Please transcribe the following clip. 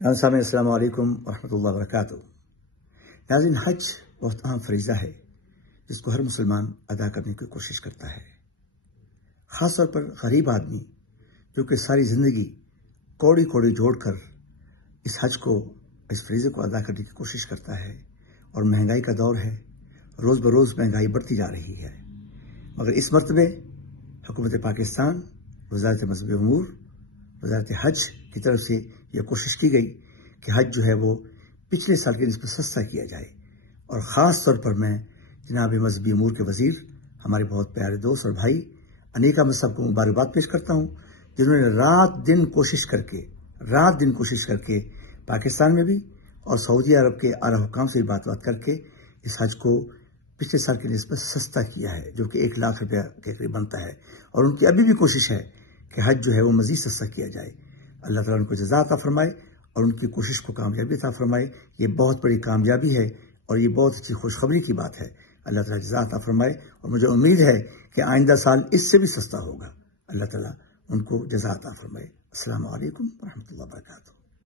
ناظرین السلام علیکم ورحمۃ اللہ وبرکاتہ۔ ناظرین، حج بہت اہم فریضہ ہے جس کو ہر مسلمان ادا کرنے کی کوشش کرتا ہے، خاص طور پر غریب آدمی جو کہ ساری زندگی کوڑی کوڑی جوڑ کر اس حج کو، اس فریضے کو ادا کرنے کی کوشش کرتا ہے۔ اور مہنگائی کا دور ہے، روز بروز مہنگائی بڑھتی جا رہی ہے، مگر اس مرتبہ حکومت پاکستان، وزارت مذہبی امور، وزارت حج کی طرف سے یہ کوشش کی گئی کہ حج جو ہے وہ پچھلے سال کی نسبت سستا کیا جائے۔ اور خاص طور پر میں جناب مذہبی امور کے وزیر، ہمارے بہت پیارے دوست اور بھائی انیکا مصطفیٰ صاحب کو مبارکباد پیش کرتا ہوں، جنہوں نے رات دن کوشش کر کے پاکستان میں بھی اور سعودی عرب کے اعلیٰ حکام سے بھی بات کر کے اس حج کو پچھلے سال کی نسبت سستا کیا ہے، جو کہ 1 لاکھ روپیہ کے قریب بنتا ہے۔ اور ان کی ابھی بھی کوشش ہے کہ حج جو ہے وہ مزید سستا کیا جائے۔ اللہ تعالیٰ ان کو جزا عطا فرمائے اور ان کی کوشش کو کامیابی عطا فرمائے۔ یہ بہت بڑی کامیابی ہے اور یہ بہت اچھی خوشخبری کی بات ہے۔ اللہ تعالیٰ جزا عطا فرمائے اور مجھے امید ہے کہ آئندہ سال اس سے بھی سستا ہوگا۔ اللہ تعالیٰ ان کو جزا عطا فرمائے۔ السلام علیکم ورحمۃ اللہ وبرکاتہ۔